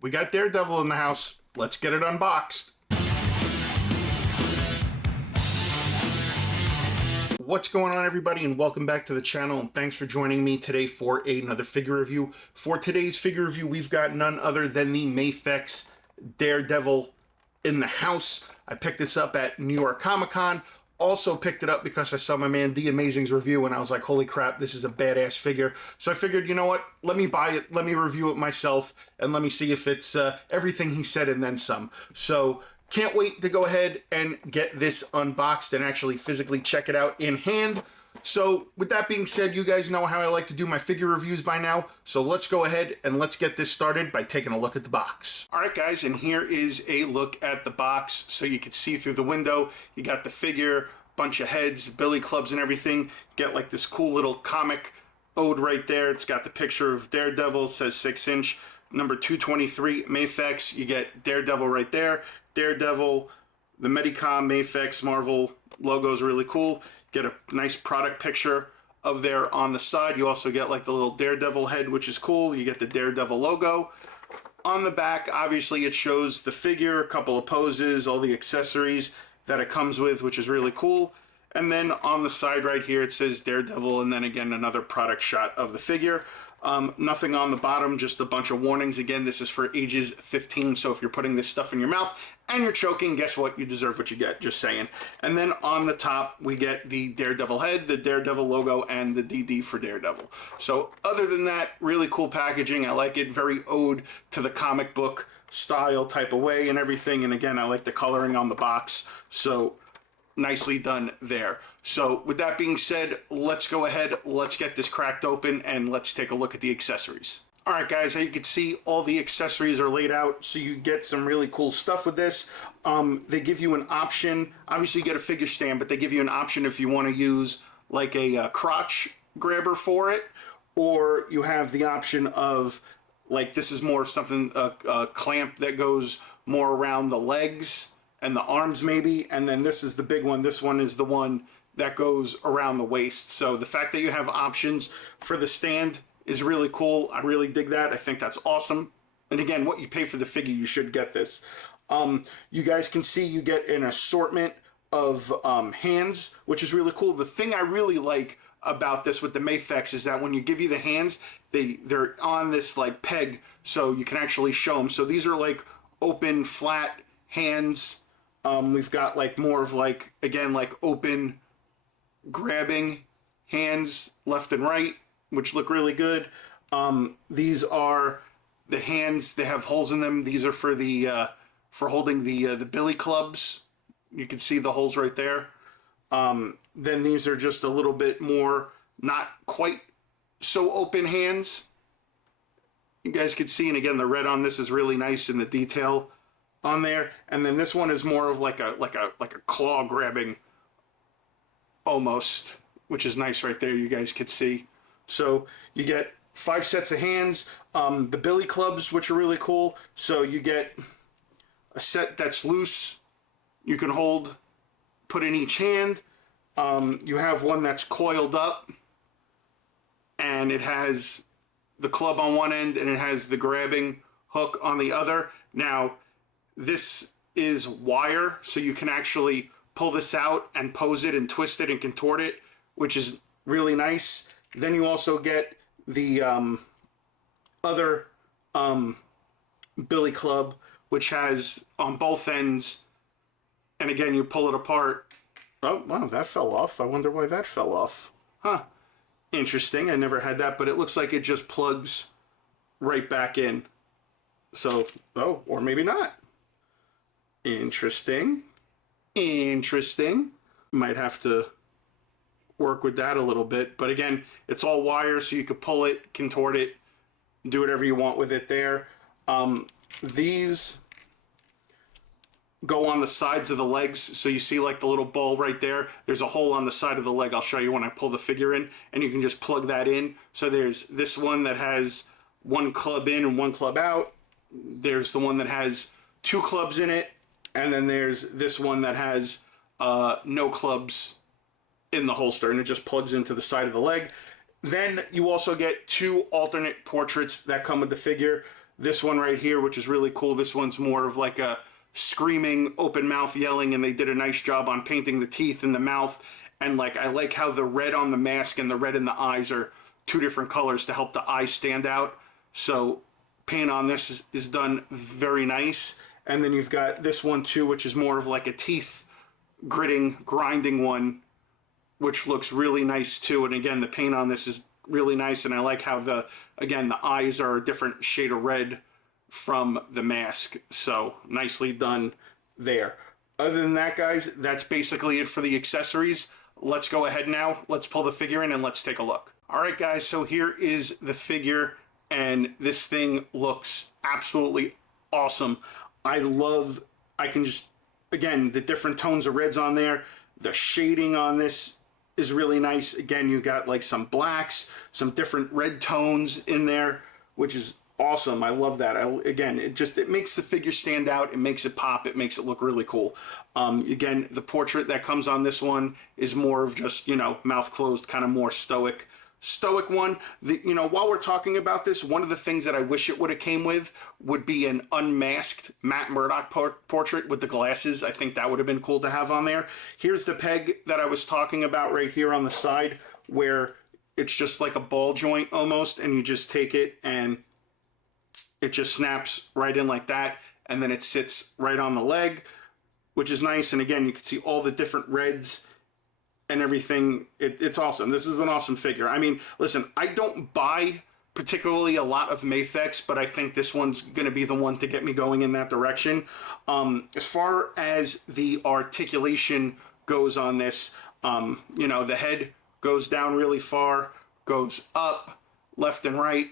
We got Daredevil in the house. Let's get it unboxed. What's going on, everybody, and welcome back to the channel, and thanks for joining me today for another figure review. For today's figure review, we've got none other than the Mafex Daredevil in the house. I picked this up at New York Comic Con. Also picked it up because I saw my man D Amazing's review and I was like, holy crap, this is a badass figure. So I figured, you know what, let me buy it, let me review it myself, and let me see if it's everything he said and then some. So can't wait to go ahead and get this unboxed and actually physically check it out in hand. So with that being said, you guys know how I like to do my figure reviews by now. So let's go ahead and let's get this started by taking a look at the box. All right, guys, and here is a look at the box. So you can see through the window, you got the figure, bunch of heads, billy clubs and everything. Get like this cool little comic ode right there. It's got the picture of Daredevil, it says 6-inch, number 223, Mafex. You get Daredevil right there. Daredevil, the Medicom, Mafex, Marvel logo is really cool. Get a nice product picture of there on the side. You also get like the little Daredevil head, which is cool. You get the Daredevil logo. On the back, obviously it shows the figure, a couple of poses, all the accessories that it comes with, which is really cool. And then on the side right here, it says Daredevil, and then again, another product shot of the figure. Nothing on the bottom, just a bunch of warnings. Again, this is for ages 15, so if you're putting this stuff in your mouth and you're choking, guess what? You deserve what you get, just saying. And then on the top, we get the Daredevil head, the Daredevil logo, and the DD for Daredevil. So other than that, really cool packaging. I like it, very ode to the comic book style type of way and everything. And again, I like the coloring on the box, so nicely done there. So with that being said, let's go ahead, let's get this cracked open and let's take a look at the accessories. All right, guys, as you can see, all the accessories are laid out, so you get some really cool stuff with this. They give you an option. Obviously, you get a figure stand, but they give you an option if you want to use like a crotch grabber for it, or you have the option of like, this is more of something, a clamp that goes more around the legs and the arms maybe, and then this is the big one. This one is the one that goes around the waist. So the fact that you have options for the stand is really cool. I really dig that. I think that's awesome. And again, what you pay for the figure, you should get this. You guys can see you get an assortment of hands, which is really cool. The thing I really like about this with the Mafex is that when you give you the hands, they're on this like peg, so you can actually show them. So these are like open, flat hands. We've got like more of like, again, like open grabbing hands left and right, which look really good. These are the hands, they have holes in them. These are for the for holding the billy clubs. You can see the holes right there. Then these are just a little bit more, not quite so open hands. You guys can see, and again, the red on this is really nice in the detail on there. And then this one is more of like a claw grabbing almost, which is nice right there. You guys could see. So you get 5 sets of hands, the billy clubs, which are really cool. So you get a set that's loose, you can hold, put in each hand. You have one that's coiled up, and it has the club on one end, and it has the grabbing hook on the other. Now, this is wire, so you can actually pull this out and pose it and twist it and contort it, which is really nice. Then you also get the other billy club, which has on both ends, and again, you pull it apart. Oh, wow, that fell off. I wonder why that fell off. Huh. Interesting. I never had that, but it looks like it just plugs right back in. So, oh, or maybe not. Interesting. Interesting. Might have to work with that a little bit, but again, it's all wire, so you could pull it, contort it, do whatever you want with it there. These go on the sides of the legs, so you see like the little ball right there. There's a hole on the side of the leg. I'll show you when I pull the figure in, and you can just plug that in. So there's this one that has one club in and one club out. There's the one that has 2 clubs in it, and then there's this one that has no clubs in the holster, and it just plugs into the side of the leg. Then you also get 2 alternate portraits that come with the figure. this one right here, which is really cool. This one's more of like a screaming, open mouth yelling, and they did a nice job on painting the teeth and the mouth. And like, I like how the red on the mask and the red in the eyes are two different colors to help the eyes stand out. So paint on this is done very nice. And then you've got this one too, which is more of like a teeth gritting, grinding one, which looks really nice too. And again, the paint on this is really nice. And I like how the eyes are a different shade of red from the mask. So nicely done there. Other than that, guys, that's basically it for the accessories. Let's go ahead now. Let's pull the figure in and let's take a look. All right, guys, so here is the figure, and this thing looks absolutely awesome. I can just, again, the different tones of reds on there. The shading on this is really nice. Again, you got like some blacks, some different red tones in there, which is awesome. I love that. Again, it makes the figure stand out. It makes it pop. It makes it look really cool. Again, the portrait that comes on this one is more of just, you know, mouth closed, kind of more stoic one. You know, while we're talking about this, one of the things that I wish it would have came with would be an unmasked Matt Murdock portrait with the glasses. I think that would have been cool to have on there. Here's the peg that I was talking about right here on the side, where it's just like a ball joint almost, and you just take it and it just snaps right in like that, and then it sits right on the leg, which is nice. And again, you can see all the different reds and everything. It's awesome. This is an awesome figure. I mean, listen, I don't buy particularly a lot of Mafex, but I think this one's going to be the one to get me going in that direction. As far as the articulation goes on this, you know, the head goes down really far, goes up, left and right,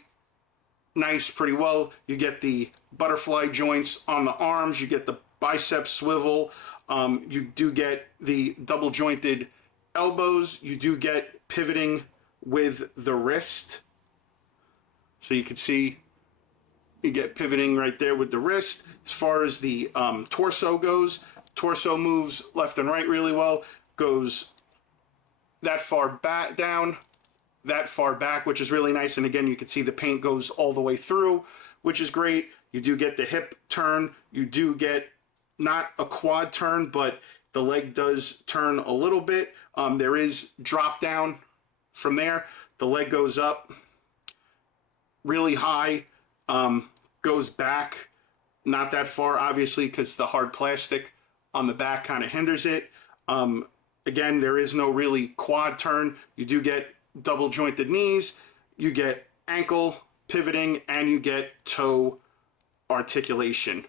nice, pretty well. You get the butterfly joints on the arms, you get the bicep swivel, you do get the double jointed elbows, you do get pivoting with the wrist. So you can see you get pivoting right there with the wrist. As far as the torso goes, torso moves left and right really well, goes that far back down, that far back, which is really nice. And again, you can see the paint goes all the way through, which is great. You do get the hip turn. You do get not a quad turn, but the leg does turn a little bit. There is drop down from there. The leg goes up really high, goes back not that far, obviously, because the hard plastic on the back kind of hinders it. Again, there is no really quad turn. You do get double jointed knees, you get ankle pivoting, and you get toe articulation,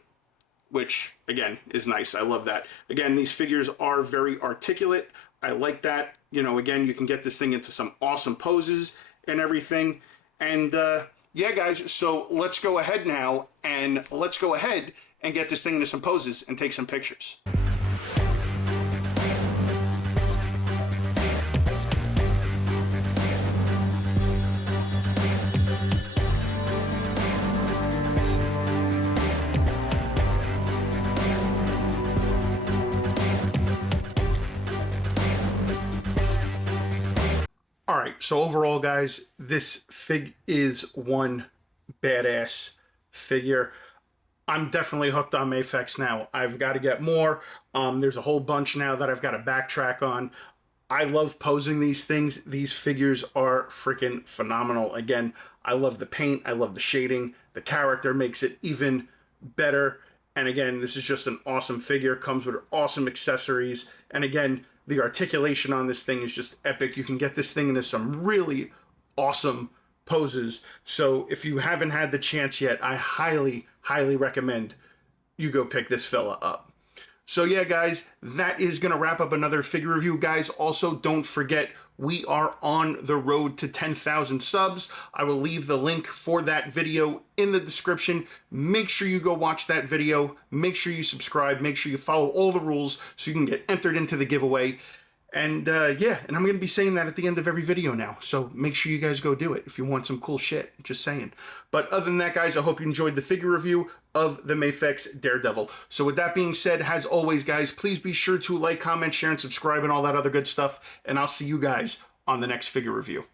which again is nice. I love that. Again, these figures are very articulate. I like that. You know, again, you can get this thing into some awesome poses and everything. And yeah, guys, so let's go ahead now and get this thing into some poses and take some pictures. All right, so overall, guys, this fig is one badass figure. I'm definitely hooked on Mafex now. I've got to get more. There's a whole bunch now that I've got to backtrack on. I love posing these things. These figures are freaking phenomenal. Again, I love the paint. I love the shading. The character makes it even better. And again, this is just an awesome figure. Comes with awesome accessories. And again, the articulation on this thing is just epic. You can get this thing into some really awesome poses. So if you haven't had the chance yet, I highly, highly recommend you go pick this fella up. So yeah, guys, that is going to wrap up another figure review. Guys, also don't forget, we are on the road to 10,000 subs. I will leave the link for that video in the description. Make sure you go watch that video. Make sure you subscribe. Make sure you follow all the rules so you can get entered into the giveaway. And yeah, and I'm going to be saying that at the end of every video now. So make sure you guys go do it if you want some cool shit. Just saying. But other than that, guys, I hope you enjoyed the figure review of the Mafex Daredevil. So with that being said, as always, guys, please be sure to like, comment, share, and subscribe and all that other good stuff. And I'll see you guys on the next figure review.